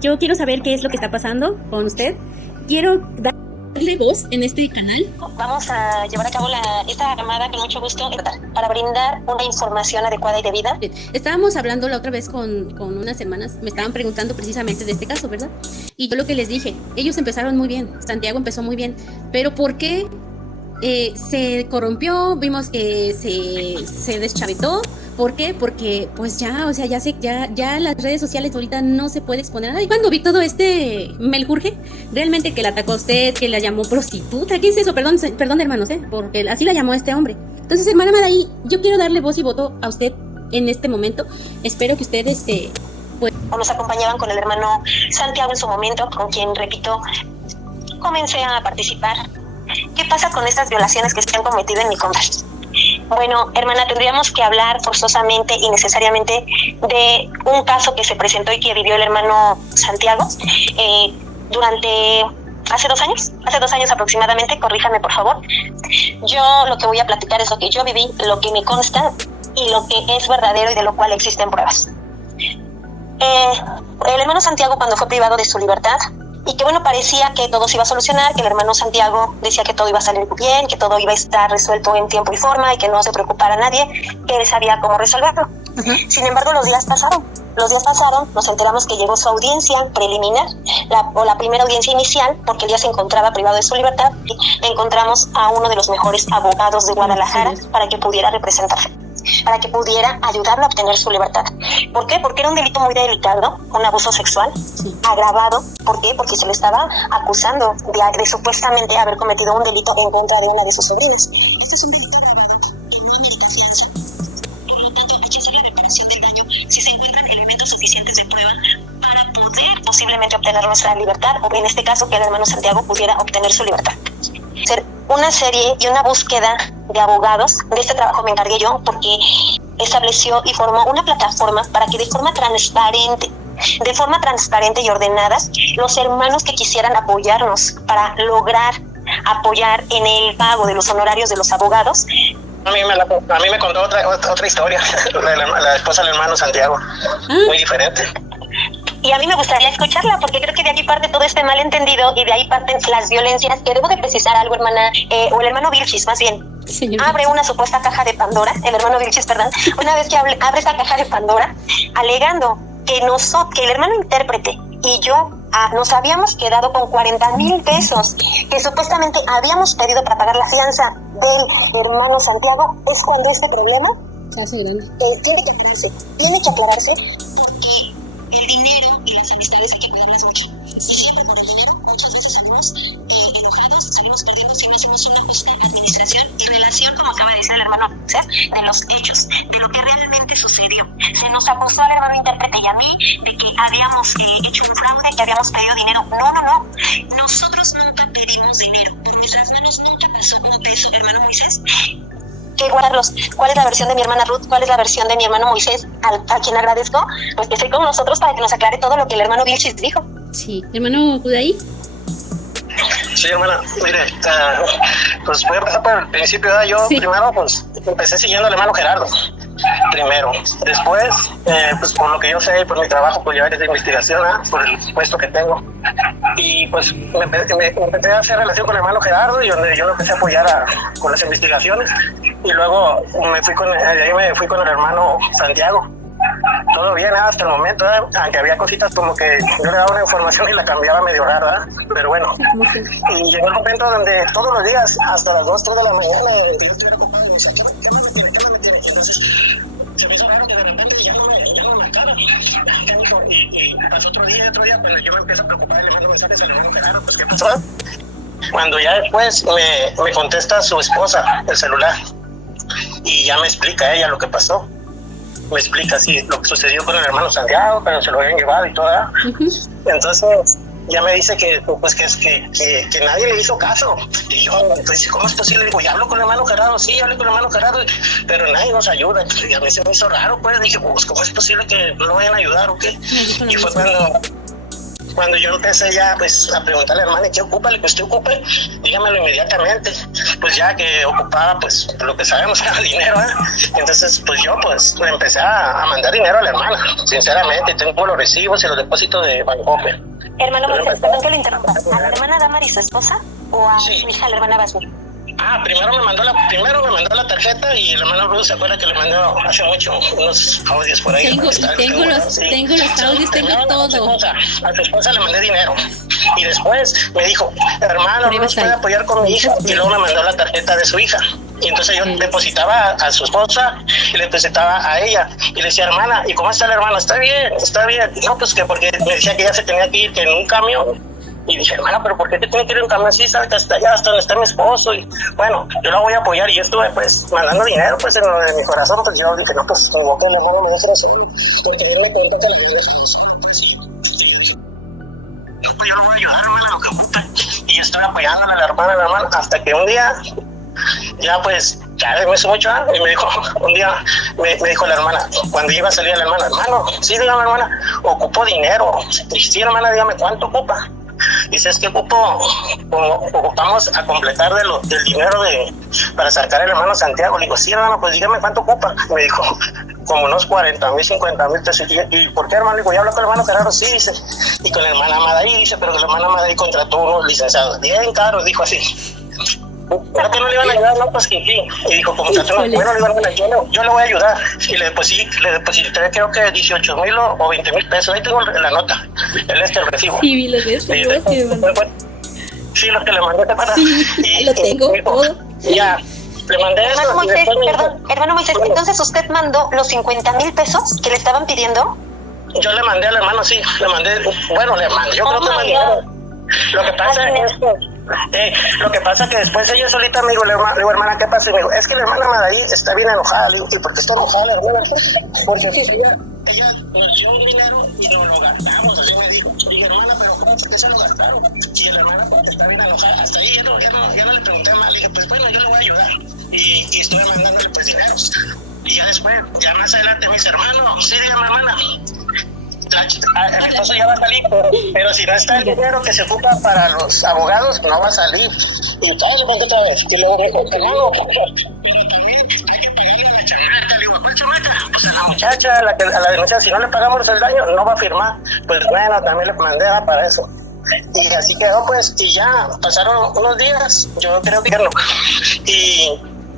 Yo quiero saber qué es lo que está pasando con usted. Quiero darle voz en este canal. Vamos a llevar a cabo esta llamada con mucho gusto para brindar una información adecuada y debida. Estábamos hablando la otra vez con unas hermanas, me estaban preguntando precisamente de este caso, ¿verdad? Y yo lo que les dije, ellos empezaron muy bien, Santiago empezó muy bien, pero ¿por qué se corrompió? Vimos que se deschavetó. ¿Por qué? Porque pues ya, o sea, ya las redes sociales ahorita no se puede exponer a nadie. Cuando vi todo Meljurje, realmente que la atacó a usted, que la llamó prostituta, ¿qué es eso? Perdón hermanos, porque así la llamó a este hombre. Entonces, hermana Madaí, yo quiero darle voz y voto a usted en este momento. Espero que usted pues... Nos acompañaban con el hermano Santiago en su momento, con quien, repito, comencé a participar. ¿Qué pasa con estas violaciones que se han cometido en mi contra? Bueno, hermana, tendríamos que hablar forzosamente y necesariamente de un caso que se presentó y que vivió el hermano Santiago hace 2 años aproximadamente, corríjame por favor. Yo lo que voy a platicar es lo que yo viví, lo que me consta y lo que es verdadero y de lo cual existen pruebas. El hermano Santiago, cuando fue privado de su libertad, y que bueno, parecía que todo se iba a solucionar, que el hermano Santiago decía que todo iba a salir bien, que todo iba a estar resuelto en tiempo y forma y que no se preocupara nadie, que él sabía cómo resolverlo. Sin embargo, los días pasaron, nos enteramos que llegó su audiencia preliminar, la primera audiencia inicial, porque él ya se encontraba privado de su libertad, y encontramos a uno de los mejores abogados de Guadalajara para que pudiera representarse, para que pudiera ayudarlo a obtener su libertad. ¿Por qué? Porque era un delito muy delicado, un abuso sexual agravado. ¿Por qué? Porque se le estaba acusando de supuestamente haber cometido un delito en contra de una de sus sobrinas. Este es un delito agravado que no amerita fianza. Por lo tanto, hay que hacer la reparación del daño si se encuentran elementos suficientes de prueba para poder posiblemente obtener nuestra libertad, o en este caso que el hermano Santiago pudiera obtener su libertad. Hacer una serie y una búsqueda de abogados. De este trabajo me encargué yo, porque estableció y formó una plataforma para que de forma transparente y ordenada, los hermanos que quisieran apoyarnos para lograr apoyar en el pago de los honorarios de los abogados. A mí me contó otra historia, la esposa del hermano Santiago, muy diferente. Y a mí me gustaría escucharla, porque creo que de aquí parte todo este malentendido y de ahí parten las violencias. Que debo de precisar algo, hermana, o el hermano Vilchis, más bien. Abre una supuesta caja de Pandora, el hermano Vilchis, perdón, una vez que abre esa caja de Pandora, alegando que el hermano intérprete y yo nos habíamos quedado con 40,000 pesos que supuestamente habíamos pedido para pagar la fianza del hermano Santiago. Es cuando este problema tiene que aclararse, porque el dinero y las amistades hay que cuidarlas mucho. Y siempre por el dinero, muchas veces salimos enojados, salimos perdiendo si no hacemos una justa administración y relación, como acaba de decir el hermano, de los hechos, de lo que realmente sucedió. Se nos acusó al hermano intérprete y a mí de que habíamos hecho un fraude, que habíamos pedido dinero. No. Nosotros nunca pedimos dinero. Por nuestras manos nunca pasó un peso, hermano Moisés. Que guardarlos. ¿Cuál es la versión de mi hermana Ruth? ¿Cuál es la versión de mi hermano Moisés? A quien agradezco, pues que esté con nosotros para que nos aclare todo lo que el hermano Vilchis dijo. Sí, hermano Judaí. Sí, hermana, mire, pues voy a empezar por el principio. Yo primero pues empecé siguiendo al hermano Gerardo, primero. Después, pues por lo que yo sé, por mi trabajo, por llevar esa investigación, por el puesto que tengo. Y pues me empecé a hacer relación con el hermano Gerardo, y donde yo lo empecé a apoyar con las investigaciones. Y luego me fui con el hermano Santiago. Todo bien hasta el momento, aunque había cositas como que yo le daba una información y la cambiaba medio rara, pero bueno. Y llegó el momento donde todos los días, hasta las 2, 3 de la mañana, yo estuviera ocupado y me decía, ¿qué más me tiene? Y entonces se me hizo raro que de repente ya no me marcara. Y pasó otro día, cuando yo me empiezo a preocupar y le mando mensajes al hermano Gerardo, pues ¿qué pasó? Cuando ya después me contesta su esposa el celular y ya me explica ella lo que pasó. Me explica así lo que sucedió con el hermano Santiago, pero se lo habían llevado y todo. Entonces ya me dice que nadie le hizo caso. Y yo, entonces, ¿cómo es posible? Digo, ya hablo con el hermano Gerardo. Sí, hablé con el hermano Gerardo, pero nadie nos ayuda. Y a mí se me hizo raro, pues. Dije, pues, ¿cómo es posible que no vayan a ayudar o qué? Y fue cuando yo empecé ya pues a preguntarle a la hermana, ¿qué ocupa? Le que usted ocupe, dígamelo inmediatamente. Pues ya que ocupaba pues lo que sabemos era dinero, ¿eh? Entonces pues yo pues le empecé a mandar dinero a la hermana, sinceramente. Tengo los recibos y los depósitos de Bancomer. Hermano Moisés, perdón que lo interrumpa. ¿A la hermana Damari, su esposa, o a su hija, la hermana Basmi? Primero me mandó la tarjeta y la hermana Ruth se acuerda que le mandó hace mucho unos audios por ahí. Tengo los audios, tengo todo. A su esposa le mandé dinero y después me dijo, hermano, no nos puede apoyar con mi hija, y luego me mandó la tarjeta de su hija. Y entonces yo depositaba a su esposa y le depositaba a ella y le decía, hermana, ¿y cómo está la hermana? Está bien. No, pues que porque me decía que ella se tenía que ir, que en un camión. Y dije, hermana, ¿pero por qué te tiene que ir en un camión así? Sabe que hasta allá, hasta donde está mi esposo. Y bueno, yo la voy a apoyar. Y yo estuve pues mandando dinero pues en lo de mi corazón. Pues yo dije, no, pues como que el hermano me deja eso, porque él me cuenta que la vida es sola. Yo voy a ayudarme a lo que gusta. Y yo estoy apoyándole a la hermana, hasta que un día, ya pues, ya me hizo mucho, y me dijo, un día, me dijo la hermana, cuando iba a salir la hermana, hermano, sí, dígame hermana, ocupo dinero. Y sí, hermana, dígame, ¿cuánto ocupa? Dice, es que ocupamos a completar del dinero para sacar el hermano Santiago. Le digo, sí, hermano, pues dígame cuánto ocupa. Me dijo, como unos 40,000, 50,000 pesos. ¿Y por qué, hermano? Le digo, ya habló con el hermano Gerardo. Sí, dice. Y con la hermana Madaí, dice, pero la hermana Madaí contrató unos licenciados bien caros, dijo así. ¿Pero que no le iban a ayudar? No, pues que sí. Y dijo, como que bueno, le iban a ayudar, yo le voy a ayudar. Y le deposité creo que 18,000 o 20,000 pesos. Ahí tengo la nota, el recibo. Sí, vi los recibos que me mandó. Sí, los que le mandé, para. Sí, y lo tengo todo. Ya, le mandé eso. Hermano Moisés, hermano Moisés, entonces usted mandó los 50,000 pesos que le estaban pidiendo. Yo le mandé al hermano, sí, yo creo que mandé. Lo que pasa es que después ella solita me dijo, hermana, ¿qué pasa? Y me dijo, es que la hermana Madaí está bien enojada. Le digo, ¿y por qué está enojada la hermana? Porque ella nos dio un dinero y nos lo gastamos, así me dijo. Y hermana, ¿pero cómo fue que se lo gastaron? Y la hermana está bien enojada. Hasta ahí ya no le pregunté más. Le dije, pues bueno, yo le voy a ayudar. Y estuve mandándole pues dineros. Y ya después, ya más adelante, mis hermanos, sí, dígame, hermana. El esposo ya va a salir, pero si no está el dinero que se ocupa para los abogados, no va a salir. Y todo le mandé otra vez. Y luego me dijo, no, pero también hay que pagarle a la chamaca. Le digo, ¿cuál chamaca? Pues a la muchacha, a la denuncia, si no le pagamos el daño, no va a firmar. Pues bueno, también le mandé para eso. Y así quedó, pues, y ya pasaron unos días, yo creo que no.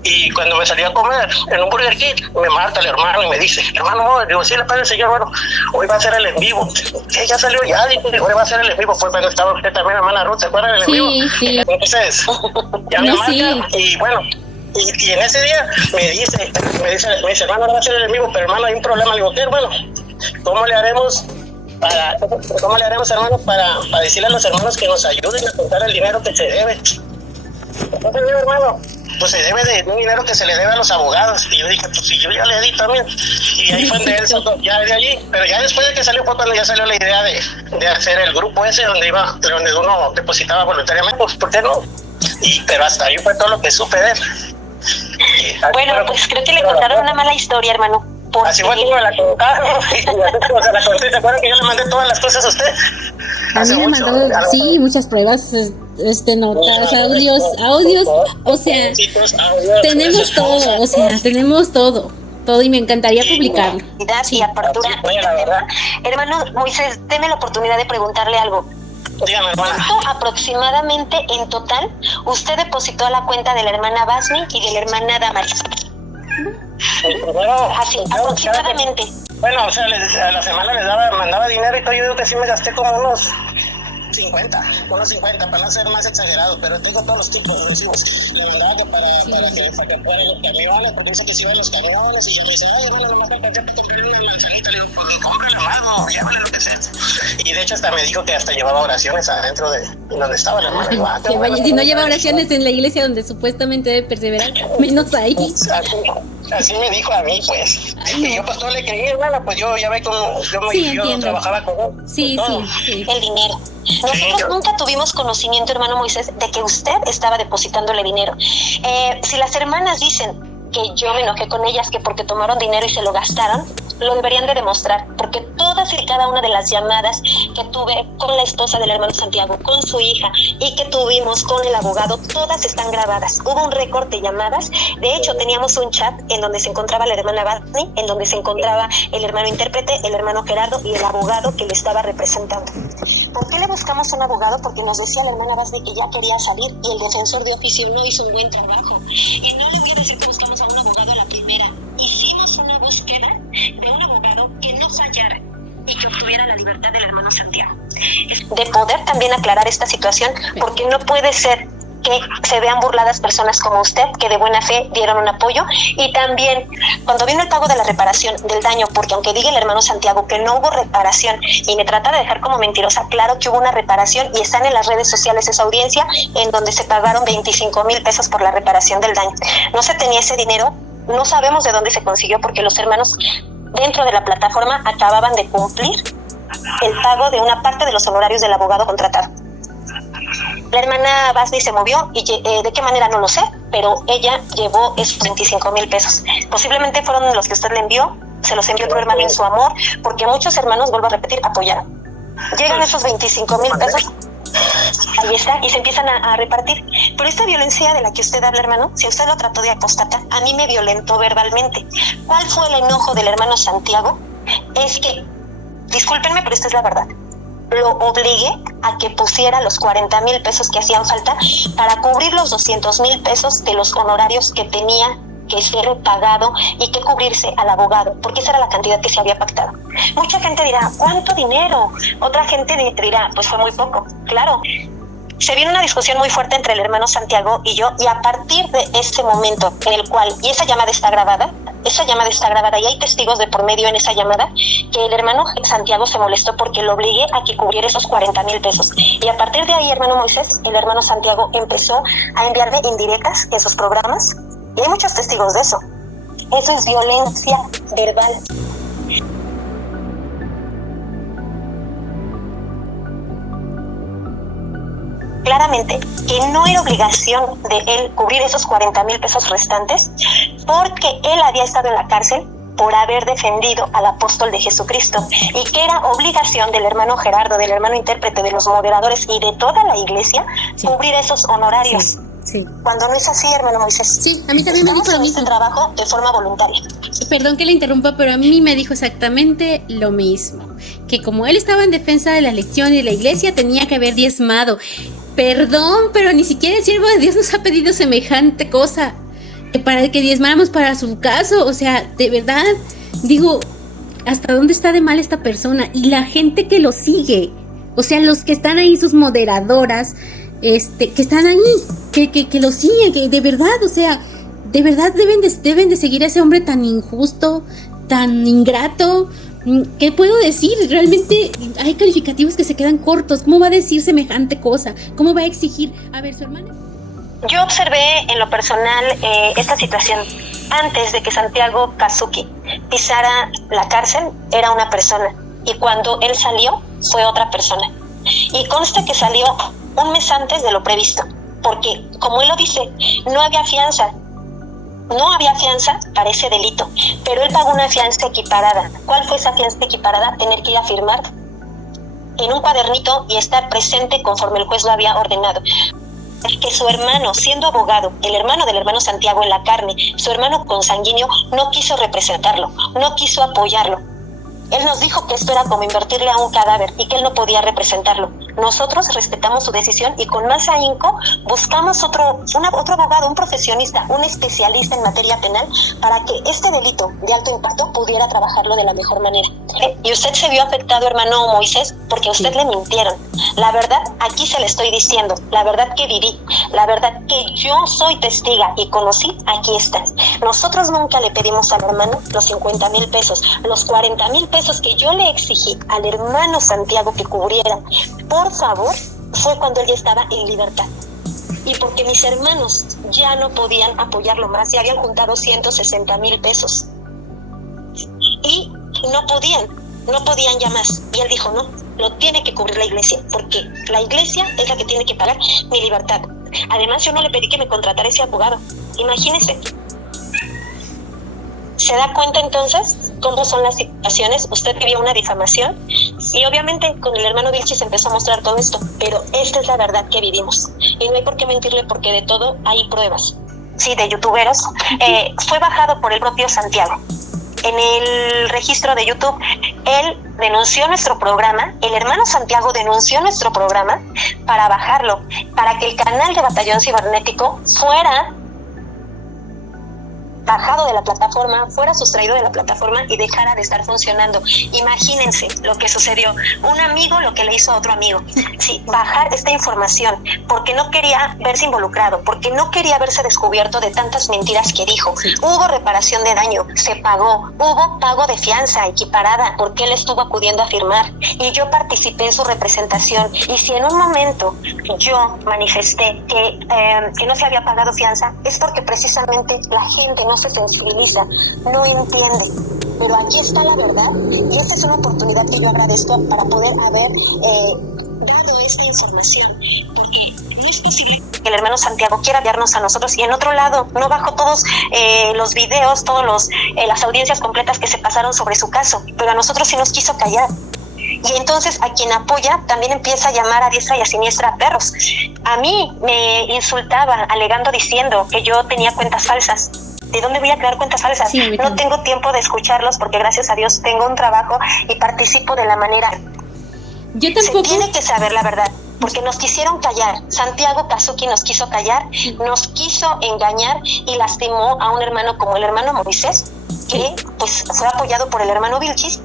Y cuando me salí a comer en un Burger King, me marca el hermano y me dice, hermano, digo, sí, le paga el señor, bueno, hoy va a ser el en vivo. Sí, ya salió ya, digo, hoy va a ser el en vivo. Fue cuando estaba usted también, hermana Ruth, ¿se acuerdan del en vivo? Sí. Entonces, ya me marca, y bueno, y en ese día me dice, hermano, no va a ser el en vivo, pero hermano, hay un problema. Le digo, ¿qué, hermano? ¿Cómo le haremos, hermano, para decirle a los hermanos que nos ayuden a contar el dinero que se debe? Entonces, hermano, pues se debe de un dinero que se le debe a los abogados. Y yo dije, pues si yo ya le di también. Y ahí fue donde él sacó, ya de allí. Pero ya después de que salió fue cuando ya salió la idea de hacer el grupo ese donde uno depositaba voluntariamente. Pues, ¿por qué no? Pero hasta ahí fue todo lo que supe de él. Bueno, pues creo que le contaron una mala historia, hermano. Así fue como me la contaron. Se la conté. ¿Se acuerdan que yo le mandé todas las cosas a usted? A mí me mandó, sí, muchas pruebas, notas, audios, o sea, tenemos todo, y me encantaría publicarlo. Y apertura. Hermano Moisés, deme la oportunidad de preguntarle algo. Dígame, hermana. ¿Cuánto aproximadamente en total usted depositó a la cuenta de la hermana Basmi y de la hermana Damaris? Así, aproximadamente. Bueno, o sea, a la semana mandaba dinero y todo. Yo digo que sí me gasté como unos 50, para no ser más exagerado, pero tengo todos los tipos de recibos. Y me mandaba para que se compraran los camiones, porque eso que se iban los camiones, y yo me dice, ay, hermano, nomás para que te compren la salita. Le digo, pues cómprale algo, llámale lo que sea. Y de hecho hasta me dijo que hasta llevaba oraciones adentro de donde estaba la hermana. Si no lleva oraciones en la iglesia donde supuestamente debe perseverar, menos ahí. Así me dijo a mí, pues. Y yo pues no le creí, hermana, pues yo ya ve como yo trabajaba con él. Sí. El dinero. Nosotros nunca tuvimos conocimiento, hermano Moisés, de que usted estaba depositándole dinero. Si las hermanas dicen que yo me enojé con ellas, que porque tomaron dinero y se lo gastaron, lo deberían de demostrar, porque todas y cada una de las llamadas que tuve con la esposa del hermano Santiago, con su hija y que tuvimos con el abogado, todas están grabadas. Hubo un récord de llamadas. De hecho, teníamos un chat en donde se encontraba la hermana Basni, en donde se encontraba el hermano intérprete, el hermano Gerardo y el abogado que le estaba representando. ¿Por qué le buscamos un abogado? Porque nos decía la hermana Basni que ya quería salir y el defensor de oficio no hizo un buen trabajo. Y no le voy a decir que buscamos a un abogado a la primera. Hicimos una búsqueda de un abogado que no fallara y que obtuviera la libertad del hermano Santiago. De poder también aclarar esta situación, porque no puede ser que se vean burladas personas como usted, que de buena fe dieron un apoyo. Y también, cuando vino el pago de la reparación del daño, porque aunque diga el hermano Santiago que no hubo reparación y me trata de dejar como mentirosa, claro que hubo una reparación y están en las redes sociales esa audiencia en donde se pagaron 25,000 pesos por la reparación del daño. No se tenía ese dinero, no sabemos de dónde se consiguió, porque los hermanos dentro de la plataforma acababan de cumplir el pago de una parte de los honorarios del abogado contratado. La hermana Basni se movió y de qué manera no lo sé, pero ella llevó esos 25,000 pesos. Posiblemente fueron los que usted le envió, se los envió otro hermano en su amor, porque muchos hermanos, vuelvo a repetir, apoyaron. Llegan esos 25,000 pesos, ahí está, y se empiezan a repartir. Pero esta violencia de la que usted habla, hermano, si usted lo trató de apostatar, a mí me violentó verbalmente. ¿Cuál fue el enojo del hermano Santiago? Es que, discúlpenme, pero esta es la verdad, lo obligué a que pusiera los 40,000 pesos que hacían falta para cubrir los 200,000 pesos de los honorarios que tenía que ser pagado y que cubrirse al abogado, porque esa era la cantidad que se había pactado. Mucha gente dirá, ¿cuánto dinero? Otra gente dirá, pues fue muy poco. Claro, se vino una discusión muy fuerte entre el hermano Santiago y yo, y a partir de este momento en el cual, y esa llamada está grabada y hay testigos de por medio en esa llamada, que el hermano Santiago se molestó porque lo obligué a que cubriera esos 40,000 pesos. Y a partir de ahí, hermano Moisés, el hermano Santiago empezó a enviarme indirectas en sus programas, y hay muchos testigos de eso. Eso es violencia verbal. Claramente que no era obligación de él cubrir esos 40,000 pesos restantes, porque él había estado en la cárcel por haber defendido al apóstol de Jesucristo, y que era obligación del hermano Gerardo, del hermano intérprete, de los moderadores y de toda la iglesia, sí, cubrir esos honorarios. Sí. Sí. Cuando no es así, hermano Moisés. Sí, a mí también me dijo lo mismo. Trabajo de forma voluntaria. Perdón que le interrumpa, pero a mí me dijo exactamente lo mismo. Que como él estaba en defensa de la elección y de la iglesia, tenía que haber diezmado. Perdón, pero ni siquiera el siervo de Dios nos ha pedido semejante cosa. Para que diezmáramos para su caso. O sea, de verdad, digo, ¿hasta dónde está de mal esta persona? Y la gente que lo sigue. O sea, los que están ahí, sus moderadoras, que están ahí, que lo siguen, que de verdad, o sea, de verdad deben de seguir a ese hombre tan injusto, tan ingrato. ¿Qué puedo decir? Realmente hay calificativos que se quedan cortos. ¿Cómo va a decir semejante cosa? ¿Cómo va a exigir? A ver, su hermana. Yo observé en lo personal esta situación. Antes de que Santiago Kazuki pisara la cárcel, era una persona, y cuando él salió, fue otra persona. Y consta que salió un mes antes de lo previsto, porque, como él lo dice, no había fianza para ese delito, pero él pagó una fianza equiparada. ¿Cuál fue esa fianza equiparada? Tener que ir a firmar en un cuadernito y estar presente conforme el juez lo había ordenado. Que su hermano, siendo abogado, el hermano del hermano Santiago en la carne, su hermano consanguíneo, no quiso representarlo, no quiso apoyarlo. Él nos dijo que esto era como invertirle a un cadáver y que él no podía representarlo. Nosotros respetamos su decisión y con más ahínco buscamos otro abogado, un profesionista, un especialista en materia penal, para que este delito de alto impacto pudiera trabajarlo de la mejor manera. Y usted se vio afectado, hermano Moisés, porque a usted le mintieron. La verdad, aquí se le estoy diciendo, la verdad que viví, la verdad que yo soy testiga y conocí, aquí está. Nosotros nunca le pedimos al hermano los 50,000 pesos, los 40,000 pesos que yo le exigí al hermano Santiago que cubriera, por favor, fue cuando él ya estaba en libertad. Y porque mis hermanos ya no podían apoyarlo más, ya habían juntado 160,000 pesos. Y no podían ya más. Y él dijo, no, lo tiene que cubrir la iglesia, porque la iglesia es la que tiene que pagar mi libertad. Además, yo no le pedí que me contratara ese abogado. Imagínese. ¿Se da cuenta entonces cómo son las situaciones. Usted vivió una difamación y obviamente con el hermano Vilchis se empezó a mostrar todo esto, pero esta es la verdad que vivimos y no hay por qué mentirle porque de todo hay pruebas. Sí, de youtuberos. Fue bajado por el propio Santiago. En el registro de YouTube, él denunció nuestro programa, el hermano Santiago denunció nuestro programa para bajarlo, para que el canal de Batallón Cibernético fuera bajado de la plataforma, fuera sustraído de la plataforma y dejara de estar funcionando. Imagínense lo que sucedió. Un amigo lo que le hizo a otro amigo. Sí, bajar esta información porque no quería verse involucrado, porque no quería verse descubierto de tantas mentiras que dijo. Hubo reparación de daño, se pagó, hubo pago de fianza equiparada porque él estuvo acudiendo a firmar y yo participé en su representación. Y si en un momento yo manifesté que no se había pagado fianza, es porque precisamente la gente no se sensibiliza, no entiende. Pero aquí está la verdad y esta es una oportunidad que yo agradezco para poder haber dado esta información, porque no es posible que el hermano Santiago quiera enviarnos a nosotros y en otro lado no bajó todos los videos, las audiencias completas que se pasaron sobre su caso, pero a nosotros sí nos quiso callar. Y entonces a quien apoya también empieza a llamar a diestra y a siniestra a perros. A mí me insultaba alegando diciendo que yo tenía cuentas falsas. ¿De dónde voy a crear cuentas falsas? Sí, no tengo tiempo de escucharlos porque gracias a Dios tengo un trabajo y participo de la manera. Yo tampoco. Se tiene que saber la verdad, porque nos quisieron callar. Santiago Kazuki nos quiso callar, nos quiso engañar y lastimó a un hermano como el hermano Moisés, que pues fue apoyado por el hermano Vilchis.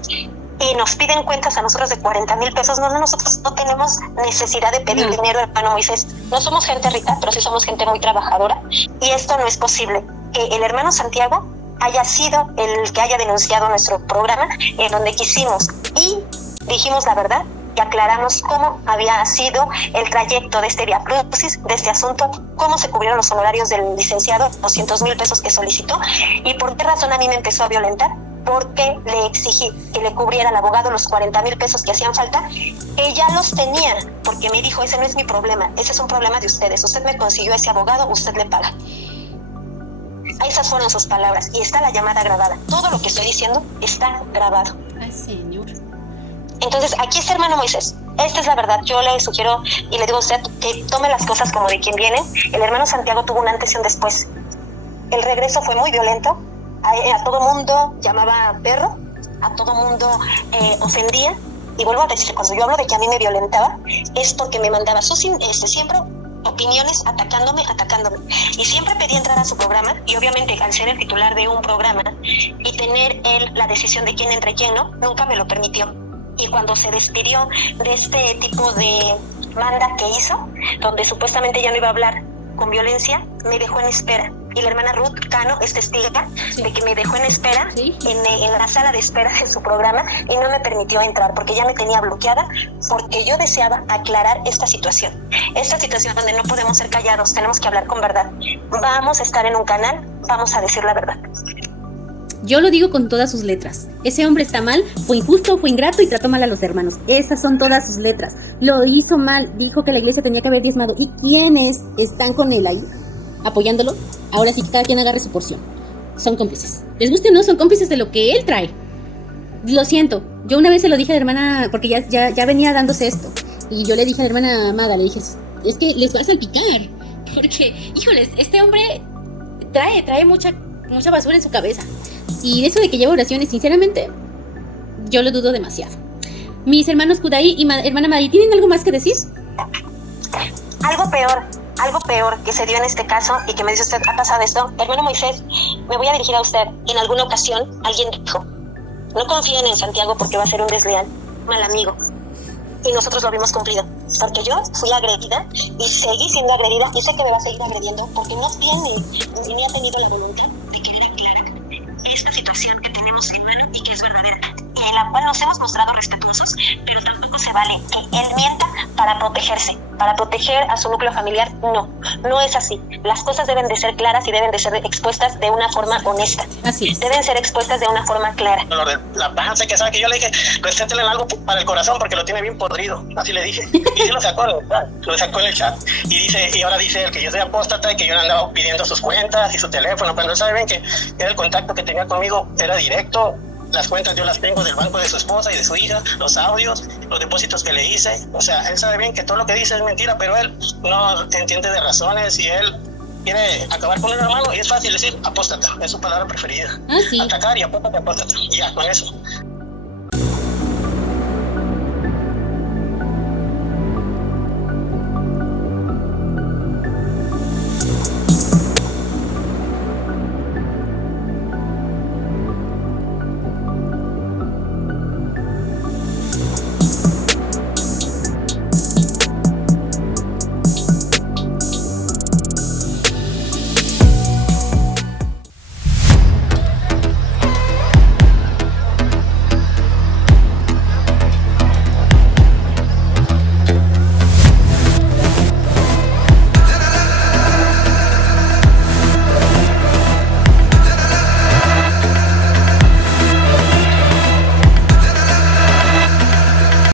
Y nos piden cuentas a nosotros de 40,000 pesos. No, nosotros no tenemos necesidad de pedir dinero, hermano Moisés. No somos gente rica, pero sí somos gente muy trabajadora. Y esto no es posible. Que el hermano Santiago haya sido el que haya denunciado nuestro programa en donde quisimos. Y dijimos la verdad y aclaramos cómo había sido el trayecto de este viacrucis, de este asunto, cómo se cubrieron los honorarios del licenciado, 200,000 pesos que solicitó, y por qué razón a mí me empezó a violentar. Porque le exigí que le cubriera al abogado los 40,000 pesos que hacían falta, que ya los tenía, porque me dijo, ese no es mi problema, ese es un problema de ustedes, usted me consiguió ese abogado, usted le paga. Esas fueron sus palabras, y está la llamada grabada. Todo lo que estoy diciendo está grabado. Ay, señor. Entonces, aquí está hermano Moisés, esta es la verdad. Yo le sugiero y le digo a usted que tome las cosas como de quien vienen. El hermano Santiago tuvo un antes y un después. El regreso fue muy violento. A todo mundo llamaba perro, a todo mundo ofendía, y vuelvo a decir, cuando yo hablo de que a mí me violentaba, es porque me mandaba siempre opiniones atacándome, y siempre pedía entrar a su programa, y obviamente al ser el titular de un programa y tener él la decisión de quién entra y quién no, nunca me lo permitió. Y cuando se despidió de este tipo de manda que hizo, donde supuestamente ya no iba a hablar con violencia, me dejó en espera. Y la hermana Ruth Cano es testigo de que me dejó en espera, en la sala de espera de su programa, y no me permitió entrar porque ya me tenía bloqueada, porque yo deseaba aclarar esta situación donde no podemos ser callados, tenemos que hablar con verdad. Vamos a estar en un canal, vamos a decir la verdad. Yo lo digo con todas sus letras. Ese hombre está mal, fue injusto, fue ingrato y trató mal a los hermanos. Esas son todas sus letras. Lo hizo mal, dijo que la iglesia tenía que haber diezmado. ¿Y quiénes están con él ahí, apoyándolo? Ahora sí que cada quien agarre su porción. Son cómplices. Les guste o no, son cómplices de lo que él trae. Lo siento. Yo una vez se lo dije a la hermana, porque ya venía dándose esto. Y yo le dije a la hermana Amada, le dije, es que les va a salpicar. Porque, híjoles, este hombre trae mucha basura en su cabeza. Y eso de que lleva oraciones, sinceramente, yo lo dudo demasiado. Mis hermanos Kudai y hermana Madi, ¿tienen algo más que decir? Algo peor que se dio en este caso y que me dice usted, ha pasado esto. Hermano Moisés, me voy a dirigir a usted. En alguna ocasión alguien dijo, no confíen en Santiago porque va a ser un desleal, mal amigo. Y nosotros lo habíamos cumplido. Porque yo fui agredida y seguí siendo agredida y sé que me va a seguir agrediendo porque no tiene ni ha tenido la voluntad de querer aclarar esta situación que tenemos, hermano, y que es verdadera. Y en la cual nos hemos mostrado respetuosos, pero tampoco se vale que él mienta para protegerse, para proteger a su núcleo familiar. No es así. Las cosas deben de ser claras y deben de ser expuestas de una forma honesta. Así es. Deben ser expuestas de una forma clara. Lo de la panza, que sabe que yo le dije, recétele algo para el corazón porque lo tiene bien podrido. Así le dije. Y sí lo sacó, lo sacó en el chat. Y ahora dice él que yo soy apóstata y que yo le andaba pidiendo sus cuentas y su teléfono, cuando saben que era el contacto que tenía conmigo, era directo. las cuentas yo las tengo del banco de su esposa y de su hija, los audios, los depósitos que le hice. O sea, él sabe bien que todo lo que dice es mentira, pero él no entiende de razones y él quiere acabar con el hermano y es fácil decir apóstata, es su palabra preferida. Sí. Atacar y apóstata, apóstata. Y ya, con eso.